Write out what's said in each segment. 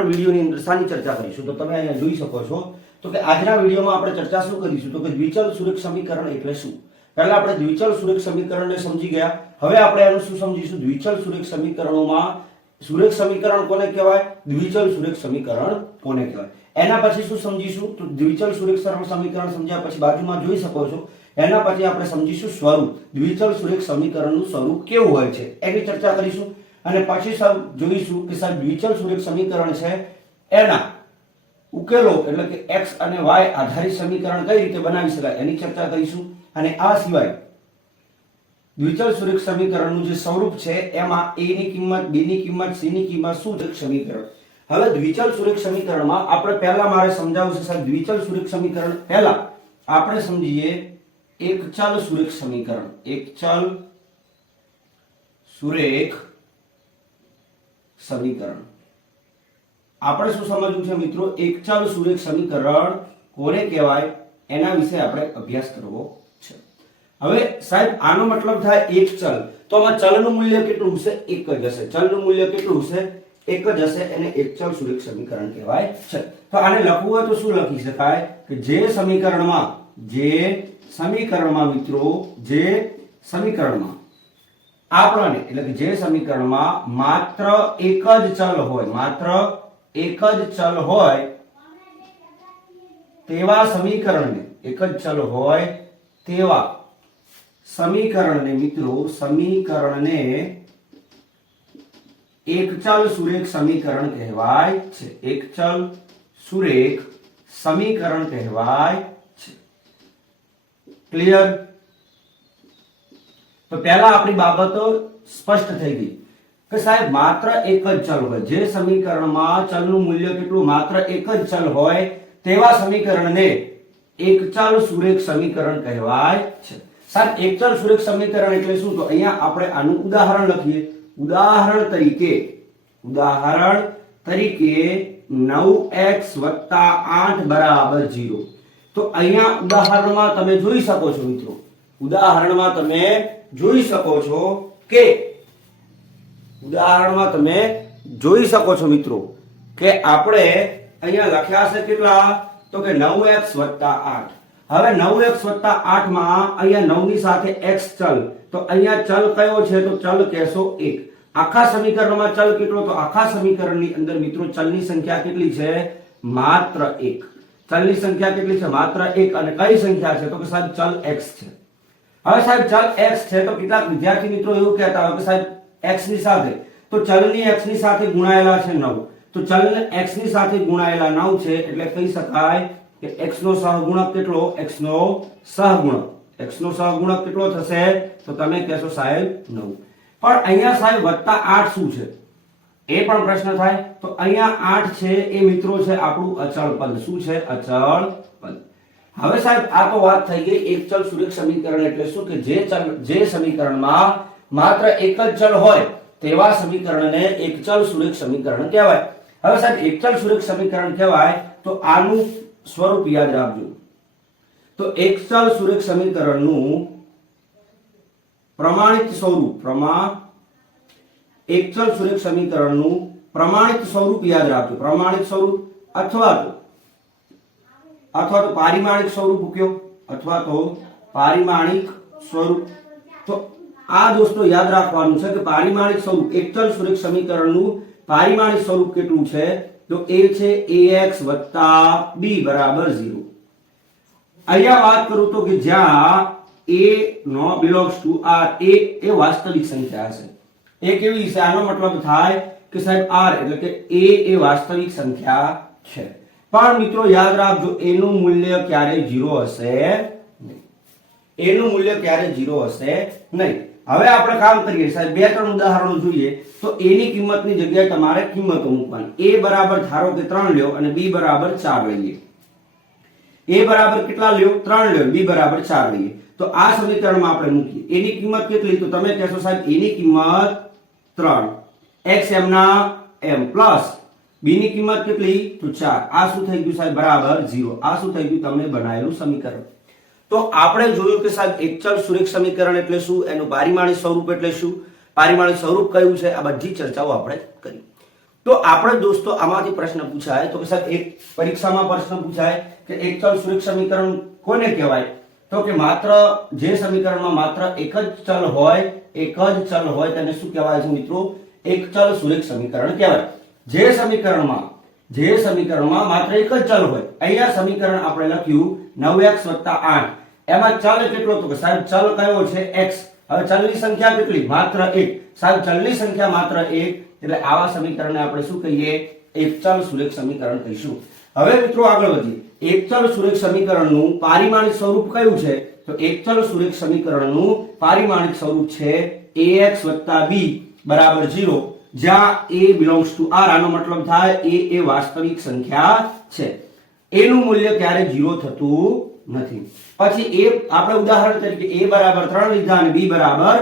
આપણે વિડીયોની અંદર શાની ચર્ચા કરીશું. તો તમે અહીંયા જોઈ શકો છો. તો કે આજના વિડીયોમાં આપણે ચર્ચા શું કરીશું? તો કે દ્વિચલ સુરેખ સમીકરણ એટલે શું? પહેલા આપણે દ્વિચલ સુરેખ સમીકરણને સમજી ગયા. હવે આપણે એનું શું સમજીશું? દ્વિચલ સુરેખ સમીકરણોમાં સુરેખ સમીકરણ કોને કહેવાય? દ્વિચલ સુરેખ સમીકરણ કોને કહેવાય? એના પછી શું સમજીશું? તો દ્વિચલ સુરેખ સમીકરણ સમજ્યા પછી બાજુમાં જોઈ શકો છો. એના પછી આપણે સમજીશું સ્વરૂપ. દ્વિચલ સુરેખ સમીકરણનું સ્વરૂપ કેવું હોય છે? એની ચર્ચા કરીશું. અને પછી સાહેબ જોઈશું કે સાહેબ દ્વિચલ સુરેખ સમીકરણ છે, એના ઉકેલો એટલે કે એક્સ અને વાય આધારિત સમીકરણ કઈ રીતે બનાવી શકાય એની ચર્ચા કરીશું. અને આ સિવાય દ્વિચલ સુરેખ સમીકરણનું જે સ્વરૂપ છે, એમાં એ ની કિંમત, બી ની કિંમત, સી ની કિંમત શું છે સમીકરણ. હવે દ્વિચલ સુરેખ સમીકરણમાં આપણે પહેલા મારે સમજાવવું છે સાહેબ, દ્વિચલ સુરેખ સમીકરણ? પહેલા આપણે સમજીએ એક ચલ સુરેખ સમીકરણ. એક ચલ સુરેખ સમીકરણ. આપણે શું સમજવું છે મિત્રો? એક ચલ સુરેખ સમીકરણ કોને કહેવાય? એના વિશે આપણે અભ્યાસ કરવો છે. હવે સાહેબ, આનો મતલબ થાય એક ચલ તો આમાં ચલનું મૂલ્ય કેટલું હશે? એક જ હશે. ચલનું મૂલ્ય કેટલું હશે? એક જ હશે. એને એક ચલ સુરેખ સમીકરણ કહેવાય છે. તો આને લખવું હોય તો શું લખી શકાય? કે જે સમીકરણમાં જે સમીકરણમાં મિત્રો, જે સમીકરણમાં આપણને, એટલે કે જે સમીકરણમાં માત્ર એક જ ચલ હોય, માત્ર એક જ ચલ હોય, તેવા સમીકરણને, એક જ ચલ હોય, તેવા સમીકરણને મિત્રો, સમીકરણને એક ચલ સુરેખ સમીકરણ કહેવાય છે. એક ચલ સુરેખ સમીકરણ કહેવાય છે. ક્લિયર તો પહેલા આપણી બાબતો સ્પષ્ટ થઈ ગઈ કે સાહેબ, માત્ર એક જ ચલ હોય. જે સમીકરણમાં ચલનું મૂલ્ય કેટલું, માત્ર એક જ ચલ હોય તેવા સમીકરણને એક ચલ સુરેખ સમીકરણ કહેવાય છે. સાહેબ, એક ચલ સુરેખ સમીકરણ એટલે શું? તો અહીંયા આપણે આનું ઉદાહરણ લખીએ. ઉદાહરણ તરીકે ઉદાહરણ તરીકે નવ એક્સ વત્તા આઠ બરાબર જીરો તો અહીંયા ઉદાહરણમાં તમે જોઈ શકો છો મિત્રો ઉદાહરણમાં તમે જોઈ શકો છો કે, ઉદાહરણમાં તમે જોઈ શકો છો મિત્રો કે આપણે અહીંયા લખ્યા છે કેટલા? તો કે 9x 8 હવે 9x 8 માં અહીંયા નવની સાથે એક્સ ચલ. તો અહીંયા ચલ કયો છે? તો ચલ કહેશો એક. આખા સમીકરણમાં ચલ કેટલો? તો આખા સમીકરણની અંદર મિત્રો ચલની સંખ્યા કેટલી છે? માત્ર એક. ચલની સંખ્યા કેટલી છે? માત્ર એક. અને કઈ સંખ્યા છે? તો કે સાહેબ ચલ એક્સ છે. હવે સાહેબ, ચલ x છે તો કેટલાક વિદ્યાર્થી મિત્રો એવું કહેતા હોય કે સાહેબ, x ની સાથે. તો ચલની x ની સાથે ગુણાયેલા છે 9 તો ચલને x ની સાથે ગુણાયેલા 9 છે એટલે કહી શકાય કે x નો સહગુણક કેટલો? X નો સહગુણક. X નો સહગુણક કેટલો થશે? તો તમે કહેશો સાહેબ 9 પણ અહીંયા સાહેબ વત્તા 8 શું છે? એ પણ પ્રશ્ન થાય. તો અહીંયા 8 છે એ મિત્રો છે આપણું અચળ પદ. શું છે? અચળ પદ. હવે સાહેબ, આ તો વાત થઈ ગઈ એક ચલ સુરેખ સમીકરણ એટલે શું કે જે ચલ, જે સમીકરણમાં માત્ર એક જ ચલ હોય, તેવા સમીકરણને એક ચલ સુરેખ સમીકરણ કહેવાય. હવે સાહેબ, એક ચલ સુરેખ સમીકરણ કહેવાય તો આનું સ્વરૂપ યાદ રાખજો. તો એક ચલ સુરેખ સમીકરણનું પ્રમાણિત સ્વરૂપ, પ્રમા, એક ચલ સુરેખ સમીકરણનું પ્રમાણિત સ્વરૂપ યાદ રાખજો. પ્રમાણિત સ્વરૂપ અથવા તો અથવા તો પારિમાણિક સ્વરૂપ કયો અથવા તો પારિમાણિક સ્વરૂપ. તો આ દોસ્તો યાદ રાખવાનું છે કે પારિમાણિક સ્વરૂપ એકચલ સુરેખ સમીકરણનું પારિમાણિક સ્વરૂપ કેટલું છે? તો એ છે ax b બરાબર 0 અહીંયા વાત કરું તો કે જ્યાં a નો બિલોંગ્સ ટુ r a એ વાસ્તવિક સંખ્યા હશે એ કેવી છે? આનો મતલબ થાય કે સાહેબ r, એટલે કે a એ વાસ્તવિક સંખ્યા છે. પણ મિત્રો, યાદ રાખજો, એનું મૂલ્ય ક્યારે ઝીરો હશે એનું મૂલ્ય ક્યારે ઝીરો હશે નહીં. હવે આપણે કામ કરીએ, સાહેબ બે ત્રણ ઉદાહરણો જોઈએ. તો એની કિંમતની જગ્યાએ તમારે કિંમતો મૂકવાની. એ બરાબર ધારો કે ત્રણ લ્યો અને બી બરાબર ચાર લઈએ. એ બરાબર કેટલા લ્યો? ત્રણ લ્યો બી બરાબર ચાર લઈએ. તો આ સમીકરણમાં આપણે મૂકીએ. એની કિંમત કેટલી? તો તમે કહેશો, સાહેબ, એની કિંમત ત્રણ. એક્સ એમના એમ પ્લસ b ની કિંમત કેટલી? તો ચાર. આ શું થઈ ગયું સાહેબ? બરાબર, ઝીરો. આ શું થઈ ગયું? તમને બનાવેલું સમીકરણ. તો આપણે જોયું કે સાહેબ એક ચલ સુરેખ સમીકરણ એટલે શું? એનું પારિમાણિક સ્વરૂપ એટલે શું? પારિમાણિક સ્વરૂપ કયું છે? આ બધી ચર્ચાઓ આપણે કરી. તો આપણે દોસ્તો, આમાંથી પ્રશ્ન પૂછાય. તો કે સાહેબ, એક પરીક્ષામાં પ્રશ્ન પૂછાય કે એક ચલ સુરેખ સમીકરણ કોને કહેવાય? તો કે માત્ર, જે સમીકરણમાં માત્ર એક જ ચલ હોય, એક જ ચલ હોય, તેને શું કહેવાય છે મિત્રો? એક ચલ સુરેખ સમીકરણ કહેવાય. જે સમીકરણમાં જે સમીકરણમાં માત્ર એક જ ચલ હોય, અહીંયા સમીકરણ આપણે લખ્યું 9x 8 એમાં ચલ કેટલો હતો કે સાહેબ ચલ કયો છે? એક્સ. હવે ચલની સંખ્યા કેટલી? માત્ર એક. સાહેબ ચલની સંખ્યા માત્ર એક, એટલે આવા સમીકરણને આપણે શું કહીએ? એક ચલ સુરેખ સમીકરણ કહીશું. હવે મિત્રો આગળ વધીએ. એક ચલ સુરેખ સમીકરણનું પારિમાણિક સ્વરૂપ કયું છે? તો એક ચલ સુરેખ સમીકરણનું પારિમાણિક સ્વરૂપ છે એ એક્સ વત્તા બી બરાબર 0 જ્યાં એ બિલોંગ્સ ટુ આર આનો મતલબ થાય એ એ વાસ્તવિક સંખ્યા છે. એનું મૂલ્ય ક્યારે જીરો થતું નથી. પછી એ આપણે ઉદાહરણ તરીકે એ બરાબર ત્રણ લીધા અને બી બરાબર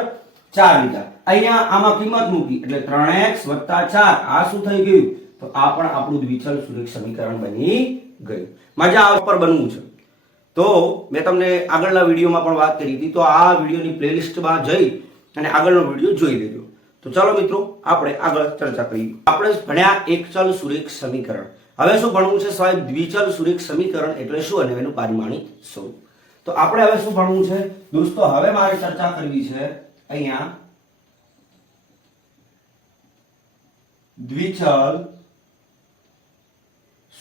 ચાર લીધા. અહીંયા આમાં કિંમત મૂકી, એટલે 3x 4 આ શું થઈ ગયું? તો આ પણ આપણું દ્વિચલ સુરેખ સમીકરણ બની ગયું. મજા આ પર બનવું છે. તો મેં તમને આગળના વિડીયોમાં પણ વાત કરી હતી. તો આ વિડીયોની પ્લેલિસ્ટમાં જઈ અને આગળનો વીડિયો જોઈ લેજો. તો ચાલો મિત્રો, આપણે આગળ ચર્ચા કરીએ. આપણે ભણ્યા એક ચલ સુરેખ સમીકરણ. હવે શું ભણવું છે સાહેબ? દ્વિચલ સુરેખ સમીકરણ એટલે શું અને એનું પારિમાણિક સ્વરૂપ. તો આપણે હવે શું ભણવું છે? દોસ્તો, હવે મારે ચર્ચા કરવી છે અહીંયા. દ્વિચલ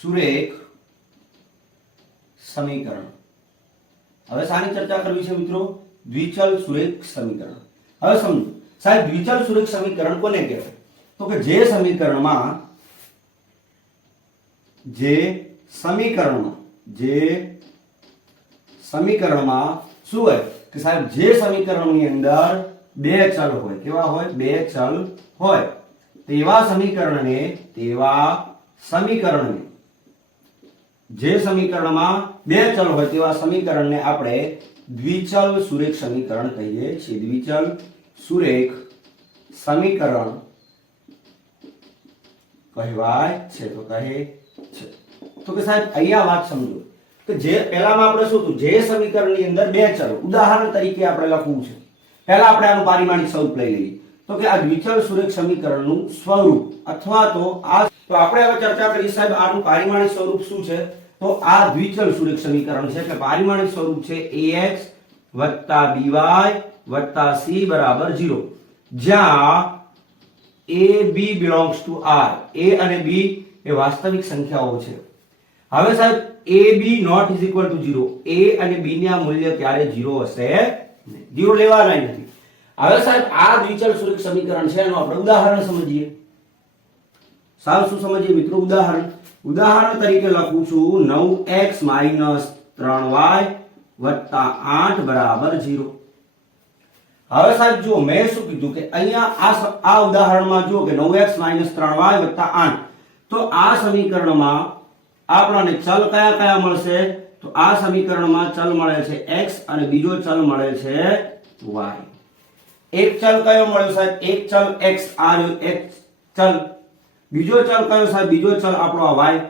સુરેખ સમીકરણ. હવે શાની ચર્ચા કરવી છે મિત્રો? દ્વિચલ સુરેખ સમીકરણ. હવે સમજો. સાહેબ દ્વિચલ સુરેખ સમીકરણ કોને કહેવાય તો કે જે સમીકરણમાં જે સમીકરણમાં જે સમીકરણમાં શું હોય? કે સાહેબ, જે સમીકરણની અંદર બે ચલ હોય, કેવા હોય? બે ચલ હોય. તેવા સમીકરણને તેવા સમીકરણને, જે સમીકરણમાં બે ચલ હોય, તેવા સમીકરણને આપણે દ્વિચલ સુરેખ સમીકરણ કહીએ છીએ. દ્વિચલ સુરેખ સમીકરણ કહેવાય છે, તો કહે છે. તો કે સાહેબ અહીંયા વાત સમજો. કે જે, પહેલામાં આપણે શું હતું? જે સમીકરણની અંદર બે ચલ. ઉદાહરણ તરીકે આપણે લખવું છે. પહેલા આપણે આનું પારિમાણિક સ્વરૂપ લઈ લઈએ. તો કે આ દ્વિચલ સુરેખ સમીકરણનું સ્વરૂપ, અથવા તો આ તો આપણે હવે ચર્ચા કરી સાહેબ, આનું પારિમાણિક સ્વરૂપ શું છે? તો આ દ્વિચલ સુરેખ સમીકરણ છે, એટલે પારિમાણિક સ્વરૂપ છે ax by c બરાબર ઝીરો જ્યાં A B belongs to R A અને બી એ વાસ્તવિક સંખ્યાઓ છે. હવે સાહેબ A B not is equal to zero A અને બી ના મૂલ્ય ક્યારે ઝીરો હશે? ઝીરો 0 લેવાના નથી. હવે સાહેબ, આ દ્વિચલ સુરેખ સમીકરણ છે, એનું આપણે ઉદાહરણ સમજીએ. સાહેબ, શું સમજીએ મિત્રો ઉદાહરણ? ઉદાહરણ તરીકે લખું છું 9x 3y 8 બરાબર 0 હવે સાહેબ જુઓ, મેં શું કીધું કે અહીંયા આ ઉદાહરણમાં જુઓ કે 9x 3y 8 તો આ સમીકરણમાં આપણને ચલ કયા કયા મળશે? તો આ સમીકરણમાં ચલ મળે છે એક્સ અને બીજો ચલ મળે છે વાય. એક ચલ કયો મળ્યો સાહેબ? એક ચલ એક્સ, આ એક ચલ. બીજો ચલ કયો સાહેબ? બીજો ચલ આપણો આ વાય.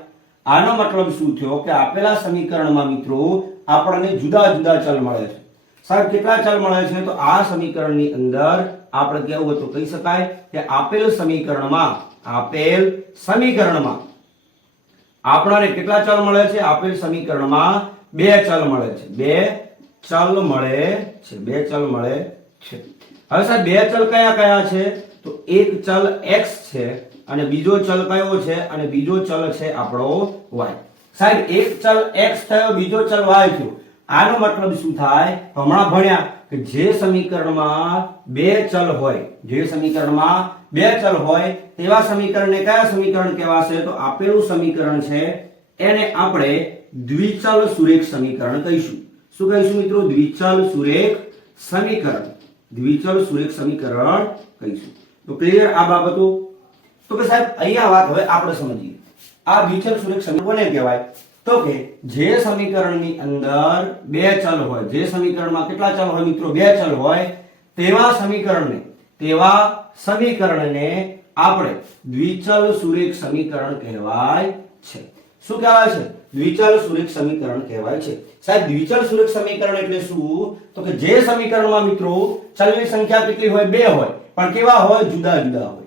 આનો મતલબ શું થયો? કે આપેલા સમીકરણમાં મિત્રો આપણને જુદા જુદા ચલ મળે છે. સાહેબ, કેટલા ચલ મળે છે? તો આ સમીકરણની અંદર આપણે કેવું હોય તો કહી શકાય કે આપેલ સમીકરણમાં આપેલ સમીકરણમાં આપણને કેટલા ચલ મળે છે? આપેલ સમીકરણમાં બે ચલ મળે છે. બે ચલ મળે છે. બે ચલ મળે છે. હવે સાહેબ, બે ચલ કયા કયા છે? તો એક ચલ x છે અને બીજો ચલ કયો છે? અને બીજો ચલ છે આપણો y. સાહેબ, એક ચલ x થયો, બીજો ચલ y થયો. આનો મતલબ શું થાય? હમણાં ભણ્યા કે જે સમીકરણમાં બે ચલ હોય, જે સમીકરણમાં બે ચલ હોય, તેવા સમીકરણને કયા સમીકરણ કહેવાશે? તો આપેલું સમીકરણ છે, એને આપણે દ્વિચલ સુરેખ સમીકરણ કહીશું. શું કહીશું મિત્રો? દ્વિચલ સુરેખ સમીકરણ. દ્વિચલ સુરેખ સમીકરણ કહીશું. તો ક્લિયર આ બાબતો? તો કે સાહેબ, અહીંયા વાત હવે આપણે સમજીએ. આ દ્વિચલ સુરેખ સમીકરણ કોને કહેવાય? તો કે જે સમીકરણની અંદર બે ચલ હોય, જે સમીકરણમાં કેટલા ચલ હોય મિત્રો? બે ચલ હોય. તેવા સમીકરણને તેવા સમીકરણને આપણે દ્વિચલ સુરેખ સમીકરણ કહેવાય છે. શું કહેવાય છે? દ્વિચલ સુરેખ સમીકરણ કહેવાય છે. સાહેબ, દ્વિચલ સુરેખ સમીકરણ એટલે શું? તો કે જે સમીકરણમાં મિત્રો ચલની સંખ્યા કેટલી હોય? બે હોય. પણ કેવા હોય? જુદા જુદા હોય.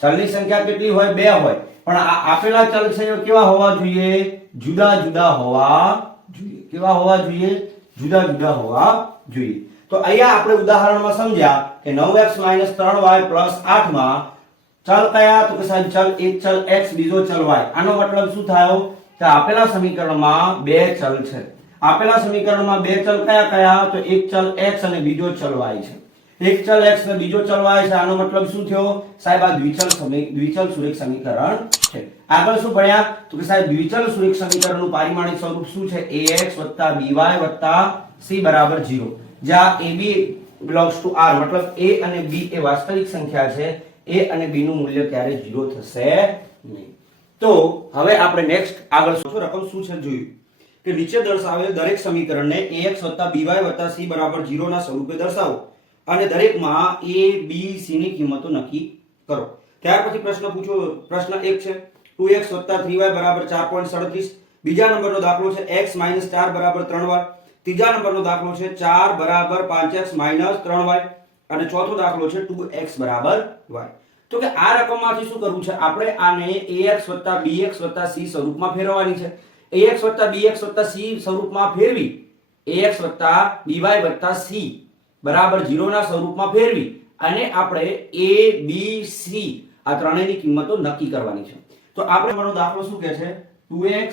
ચલની સંખ્યા કેટલી હોય? બે હોય. પણ આ આપેલા ચલ છે એ કેવા હોવા જોઈએ? જુદા જુદા હોવા જોઈએ. કેવા હોવા જોઈએ? જુદા જુદા હોવા જોઈએ. તો અહીંયા આપણે ઉદાહરણમાં સમજ્યા કે 9x 3y 8 માં ચલ કયા? તો કે સાહેબ ચલ એક ચલ એક્સ, બીજો ચલ વાય. આનો મતલબ શું થયો? કે આપેલા સમીકરણમાં બે ચલ છે. આપેલા સમીકરણમાં બે ચલ કયા કયા? તો એક ચલ એક્સ અને બીજો ચલ વાય છે. એક ચલ x ને બીજો ચલ y છે. આનો મતલબ શું થયો? સાહેબ, આ દ્વિચલ સમી, દ્વિચલ સુરેખ સમીકરણ છે. આગળ શું ભણ્યા? તો કે સાહેબ, દ્વિચલ સુરેખ સમીકરણનું પારિમાણિક સ્વરૂપ શું છે? Ax by c બરાબર 0 જ્યાં ab belongs to r. મતલબ a અને b એ વાસ્તવિક સંખ્યા છે. A અને b નું મૂલ્ય ક્યારે 0 થશે નહીં. તો હવે આપણે નેક્સ્ટ આગળ શું રકમ શું છે જોયું? કે નીચે દર્શાવેલ દરેક સમીકરણને ax by c બરાબર 0 ના સ્વરૂપે દર્શાવો. અને દરેકમાં એ બી સીની કિંમતો નક્કી કરો. ત્યાર પછી પ્રશ્ન પૂછો. પ્રશ્ન એક છે 2x 3y બરાબર 4.37 બીજા નંબરનો દાખલો છે, એક્સ માઇનસ ચાર બરાબર ત્રણ વાય. ત્રીજા નંબરનો દાખલો છે, ચાર બરાબર 5x 3y અને ચોથો દાખલો છે, ટુ એક્સ બરાબર વાય. તો કે આ રકમમાંથી શું કરવું છે? આપણે આને એ એક્સ વત્તા બી એક્સ વત્તા સી સ્વરૂપમાં ફેરવવાની છે. એ એક્સ વત્તા બી એક્સ વત્તા સી સ્વરૂપમાં ફેરવી એ એક્સ વત્તા બીવાય વત્તા c બરાબર 0 ના સ્વરૂપમાં ફેરવી અને આપણે એ બી સી આ ત્રણેયની કિંમતો નક્કી કરવાની છે. તો આપણે મારો દાખલો શું કહે છે? 2x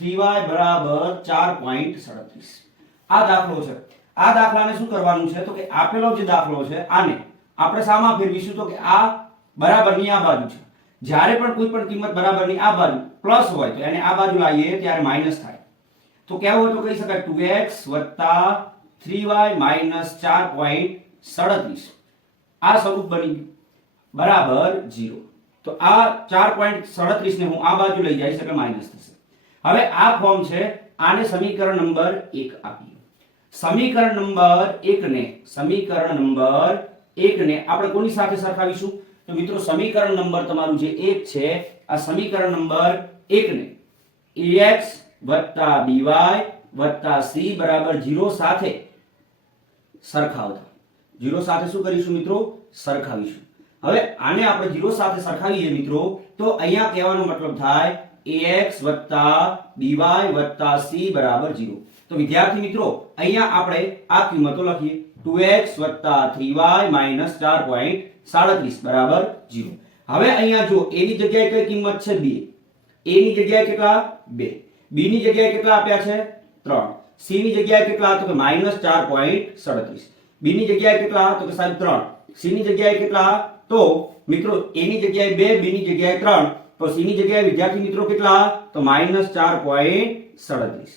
3y બરાબર 4.37 આ દાખલો છે. આ દાખલાને શું કરવાનું છે? તો કે આપેલો જે દાખલો છે, આને આપણે શામાં ફેરવીશું તો કે આ બરાબરની આ બાજુ છે. જ્યારે પણ કોઈ પણ કિંમત બરાબરની આ બાજુ પ્લસ હોય તો એને આ બાજુ આવીએ ત્યારે માઇનસ થાય. તો કેવું હોય તો કહી શકાય? 2x 3y 4.37 આ સ્વરૂપ બની ગયું. બરાબર 0 તો આ 4.37 ને હું આ બાજુ લઈ જઈશ એટલે માઇનસ થશે. હવે આ ફોર્મ છે, આને સમીકરણ નંબર 1 આપીએ. સમીકરણ નંબર 1 ને સમીકરણ નંબર 1 ને આપણે કોની સાથે સરખાવીશું? તો મિત્રો સમીકરણ નંબર તમારું જે 1 છે, આ સમીકરણ નંબર 1 ને ax વત્તા સી બરાબર 0 સાથે સરખાવતા. જીરો સાથે શું કરીશું મિત્રો? સરખાવીશું. હવે આને આપણે જીરો સાથે સરખાવીએ મિત્રો, તો અહીંયા કહેવાનો મતલબ થાય ax વત્તા c બરાબર 0 તો વિદ્યાર્થી મિત્રો, અહીંયા આપણે આ કિંમતો લખીએ. 2x 3y 4.37 બરાબર 0 હવે અહીંયા જો a ની જગ્યાએ કઈ કિંમત છે? 2 a ની જગ્યાએ કેટલા? 2 b ની જગ્યાએ કેટલા આપ્યા છે? 3 c ની જગ્યાએ કેટલા તો કે માઇનસ ચાર -4.37 બી ની જગ્યાએ કેટલા તો કે સાહેબ ત્રણ. સી ની જગ્યાએ કેટલા તો મિત્રો એ ની જગ્યાએ બે, બી ની જગ્યાએ ત્રણ. તો સી ની જગ્યાએ વિદ્યાર્થી મિત્રો કેટલા તો -4.37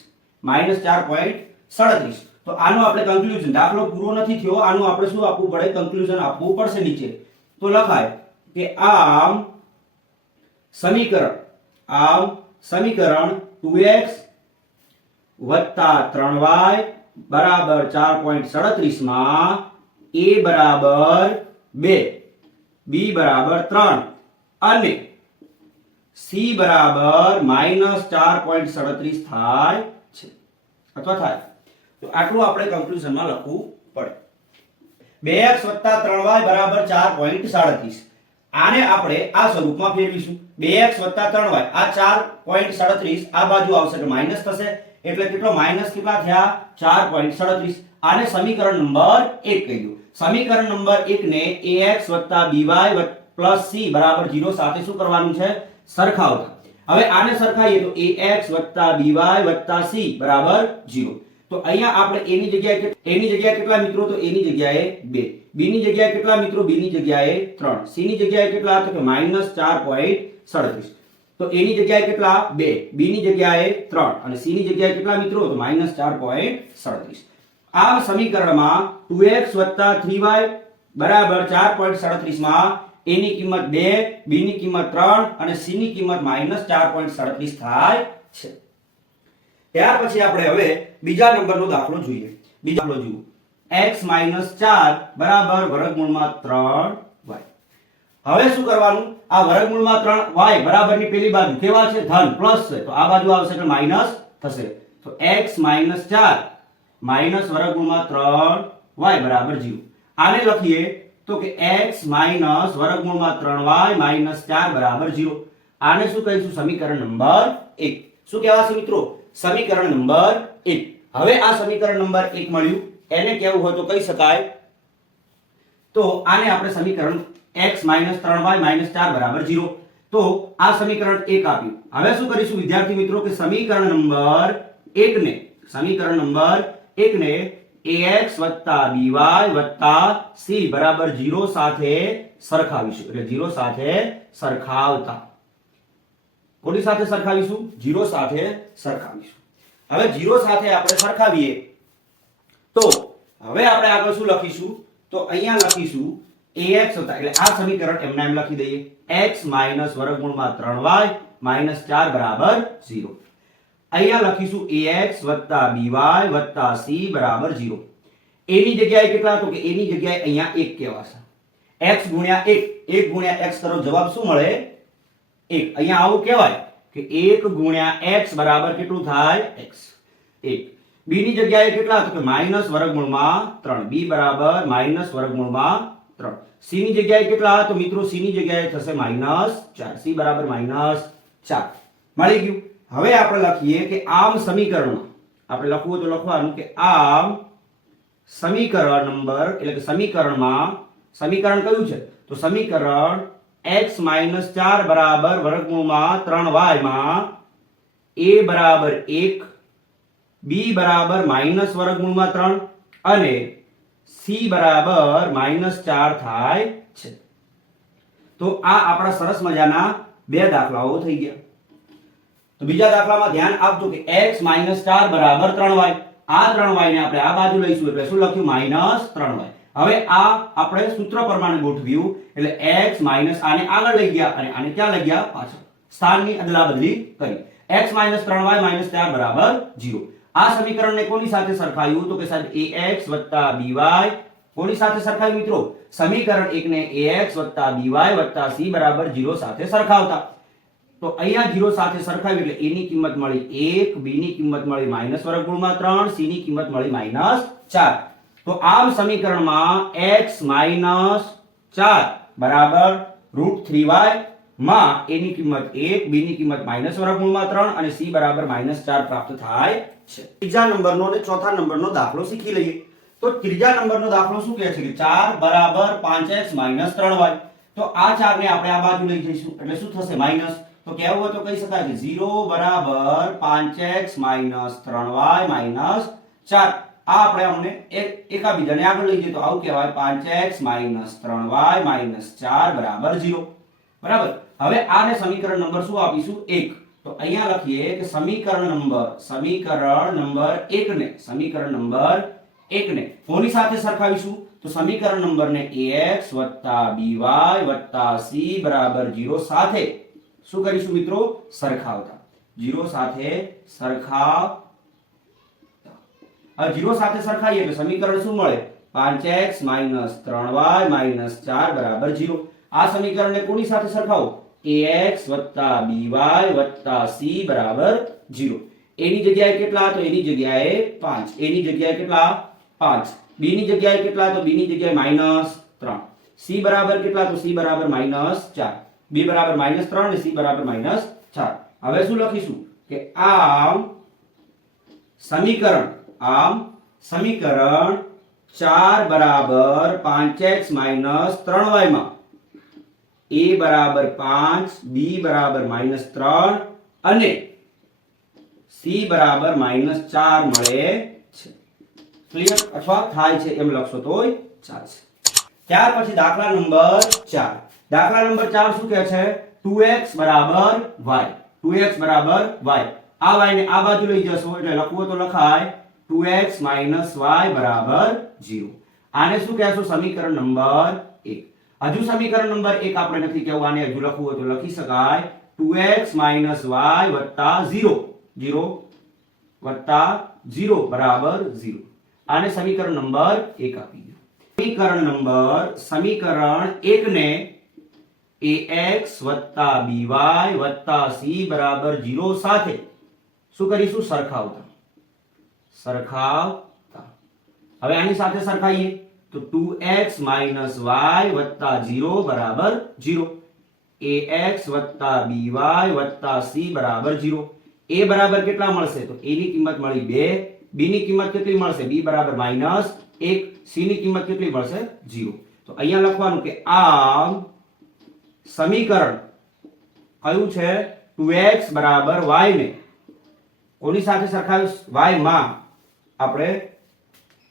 -4.37 તો આનું આપણે કન્ક્લુઝન દાખલો પૂરો નથી થયો, આનું આપણે શું આપવું પડે? કન્ક્લુઝન આપવું પડશે નીચે. તો લખાય કે આમ સમીકરણ આમ સમીકરણ 2x વત્તા ત્રણ વાય બરાબર 4.37 માં એ બરાબર બે, બી બરાબર ત્રણ અને સી બરાબર -4.37 થાય છે, અથવા થાય. તો આટલું આપણે કન્ક્લુઝનમાં લખવું પડે. 2x 3y બરાબર 4.37 આને આપણે આ સ્વરૂપમાં ફેરવીશું. 2x 3y આ 4.37 આ બાજુ આવશે એટલે માઇનસ થશે. એટલે કેટલો માઇનસ કેટલા થયા? 4.37 આને સમીકરણ નંબર 1 કહી દો સમીકરણ નંબર 1 ને ax by c બરાબર 0 સાથે શું કરવાનું છે? સરખાવતા. હવે આને સરખાઈએ તો ax by c બરાબર 0 તો અહીંયા આપણે a ની જગ્યાએ એની જગ્યાએ કેટલા મિત્રો? તો a ની જગ્યાએ 2 b ની જગ્યાએ કેટલા મિત્રો? b ની જગ્યાએ 3 c ની જગ્યાએ કેટલા? તો કે -4.37 તો એ ની જગ્યાએ કેટલા? બે. બી ની જગ્યાએ ત્રણ. અને સી ની જગ્યાએ કેટલા મિત્રો? તો -4.37 આ સમીકરણમાં 2x 3y બરાબર 4.37 માં a ની કિંમત બે બી ની કિંમત ત્રણ અને સી ની કિંમત -4.37 થાય છે. ત્યાર પછી આપણે હવે બીજા નંબરનો દાખલો જોઈએ. બીજો દાખલો જુઓ. એક્સ માઇનસ ચાર બરાબર વર્ગમૂળમાં 3y હવે શું કરવાનું? આ વર્ગમૂળમાં 3y બરાબરની પેલી બાજુ કેવા છે? ધન પ્લસ છે. તો આ બાજુ આવશે એટલે માઇનસ થશે. તો x 4 માઇનસ વર્ગમૂળમાં 3y બરાબર જીરો. આને લખીએ તો કે x માઇનસ વર્ગમૂળમાં 3y માઇનસ ચાર બરાબર જીરો. આને શું કહીશું? સમીકરણ નંબર એક. શું કહેવાશે મિત્રો? સમીકરણ નંબર એક. હવે આ સમીકરણ નંબર એક મળ્યું. એને કેવું હોય તો કહી શકાય. તો આને આપણે સમીકરણ x 3y 4 બરાબર 0 તો આ સમીકરણ 1 આપ્યું. હવે શું કરીશું? વિદ્યાર્થી મિત્રો, કે સમીકરણ નંબર 1 ને સમીકરણ નંબર 1 ને ax by c બરાબર 0 સાથે સરખાવીશું. એટલે 0 સાથે સરખાવતા. કોની સાથે સરખાવીશું? 0 સાથે સરખાવીશું. હવે 0 સાથે આપણે સરખાવીએ. તો હવે આપણે આગળ શું લખીશું? તો અહીંયા લખીશું ax હતા એટલે આ સમીકરણ એમના એમ લખી દઈએ. X માઇનસ વર્ગમૂળમાં 3y માઇનસ 4 બરાબર 0 અહીંયા લખીશું ax by c બરાબર 0 a ની જગ્યાએ કેટલા તો કે a ની જગ્યાએ અહીંયા 1 કહેવાશે. X ગુણ્યા 1 1 ગુણ્યા x કરો જવાબ શું મળે? 1 અહીંયા આવું કહેવાય કે 1 ગુણ્યા x બરાબર કેટલું થાય? X. 1 b ની જગ્યાએ કેટલા તો કે માઇનસ વર્ગમૂળમાં 3 b બરાબર માઇનસ વર્ગમૂળમાં 3 સી ની જગ્યાએ કેટલા તો મિત્રો, સી ની જગ્યાએ થશે માઇનસ ચાર. સી બરાબર માઇનસ ચાર. મળી ગયું. હવે આપણે લખીએ કે આમ સમીકરણમાં, આપણે લખવું તો લખવાનું કે આમ સમીકરણ નંબર, એટલે કે સમીકરણમાં, સમીકરણ કયું છે? તો સમીકરણ એક્સ માઇનસ ચાર બરાબર વર્ગમૂળમાં ત્રણ વાયમાં એ બરાબર એક, બી બરાબર માઇનસ વર્ગમૂળમાં ત્રણ અને c બરાબર માઇનસ ચાર થાય છે. તો આ આપણા સરસ મજાના બે દાખલાઓ થઈ ગયા. તો બીજા દાખલામાં ધ્યાન આપજો કે x 4 બરાબર ત્રણ વાય આ ત્રણ વાય ને આપણે આ બાજુ લઈશું એટલે શું લખ્યું? માઇનસ ત્રણ વાય હવે આ આપણે સૂત્ર પ્રમાણે ગોઠવ્યું એટલે x માઇનસ આને આગળ લઈ ગયા અને આને ક્યાં લઈ ગયા? પાછળ. સ્થાનની અદલા બદલી કરી. x 3y 4 બરાબર 0 આ સમીકરણને કોની સાથે સરખાયું? તો કે સાહેબ, ax by કોની સાથે સરખાયું મિત્રો? સમીકરણ 1 ને ax by c બરાબર 0 સાથે સરખાવતા. તો અહીંયા 0 સાથે સરખાવ્યું એટલે a ની કિંમત મળી 1 b ની કિંમત મળી માઇનસ વર્ગમૂળમાં 3 c ની કિંમત મળી માઇનસ 4 તો આમ સમીકરણમાં x માઇનસ 4 બરાબર રૂટ 3y માં a ની કિંમત 1 b ની કિંમત માઇનસ વર્ગમૂળમાં 3 અને c બરાબર માઇનસ 4 પ્રાપ્ત થાય છે. ત્રીજા નંબરનો અને ચોથા નંબરનો દાખલો શીખી લઈએ. તો ત્રીજા નંબરનો દાખલો શું કહે છે કે 4 બરાબર 5x 3y તો આ 4 ને આપણે આ બાજુ લઈ જઈશું. એટલે શું થશે? માઇનસ તો કેવું હોય તો કહી શકાય કે 0 બરાબર 5x 3y 4 આ આપણે અમને એક, એકાબીજાને આગળ લઈ જઈએ તો આવું કહેવાય. 5x 3y 4 બરાબર 0 બરાબર? હવે આને સમીકરણ નંબર શું આપીશું? એક. તો અહીંયા લખીએ કે સમીકરણ નંબર સમીકરણ નંબર એક ને સમીકરણ નંબર એક ને કોની સાથે સરખાવીશું? તો સમીકરણ નંબર ને એક્સ વત્તા બીવાય વત્તા સી બરાબર જીરો સાથે શું કરીશું મિત્રો? સરખાવતા. જીરો સાથે સરખાવ હવે જીરો સાથે સરખાઈએ તો સમીકરણ શું મળે? 5x 3y 4 બરાબર જીરો. આ સમીકરણને કોની સાથે સરખાવો? Ax by c બરાબર 0 a ની જગ્યાએ કેટલા તો a ની જગ્યાએ 5 a ની જગ્યાએ કેટલા 5 b ની જગ્યાએ કેટલા તો b ની જગ્યાએ માઇનસ 3 c બરાબર કેટલા તો c બરાબર માઇનસ 4 b બરાબર માઇનસ 3 અને c બરાબર માઇનસ 4 હવે શું લખીશું કે આમ સમીકરણ આમ સમીકરણ 4 બરાબર 5x 3y માં a બરાબર પાંચ બી બરાબર માઇનસ ત્રણ અને સી બરાબર માઇનસ ચાર મળે છે. ક્લિયર અથવા થાય છે એમ લખશો તોય ચાલશે. ત્યાર પછી દાખલા નંબર ચાર. દાખલા નંબર ચાર શું કહે છે? ટુ એક્સ બરાબર વાય ટુ એક્સ બરાબર વાય આ વાય ને આ બાજુ લઈ જશો એટલે લખવું તો લખાય. ટુ એક્સ માઇનસ વાય બરાબર જીરો આને શું કહેશું? સમીકરણ નંબર 1 હજુ સમીકરણ નંબર એક આપણે નથી કહેવું આને હજુ લખવું હોય તો લખી શકાય. ટુ એક્સ માઇનસ વાય વત્તા ઝીરો. ઝીરો વત્તા ઝીરો બરાબર ઝીરો. આને સમીકરણ નંબર એક આપી દો. સમીકરણ નંબર, સમીકરણ એક ને એ એક્સ વત્તા બીવાય વત્તા સી બરાબર ઝીરો સાથે શું કરીશું? સરખાવતા. સરખાવતા. હવે આની સાથે સરખાઈએ તો ટુ એક્સ માઇનસ વાય વત્તા ઝીરો બરાબર ઝીરો. એ એક્સ વત્તા બી વાય વત્તા સી બરાબર ઝીરો. એ બરાબર કેટલા મળશે? તો એની કિંમત મળી બે બી ની કિંમત કેટલી મળશે? બી બરાબર માઇનસ એક સી ની કિંમત કેટલી મળશે? ઝીરો. તો અહીંયા લખવાનું કે આ સમીકરણ કયું છે? ટુ એક્સ બરાબર વાય ને કોની સાથે સરખાવીશ? વાયમાં. આપણે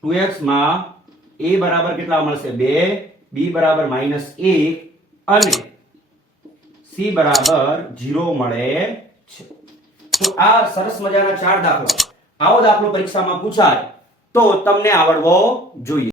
2x માં a બરાબર કેટલા મળશે? બે બી બરાબર માઇનસ એક અને સી બરાબર જીરો મળે છે. તો આ સરસ મજાના ચાર દાખલા. આવો દાખલો પરીક્ષામાં પૂછાય તો તમને આવડવો જોઈએ.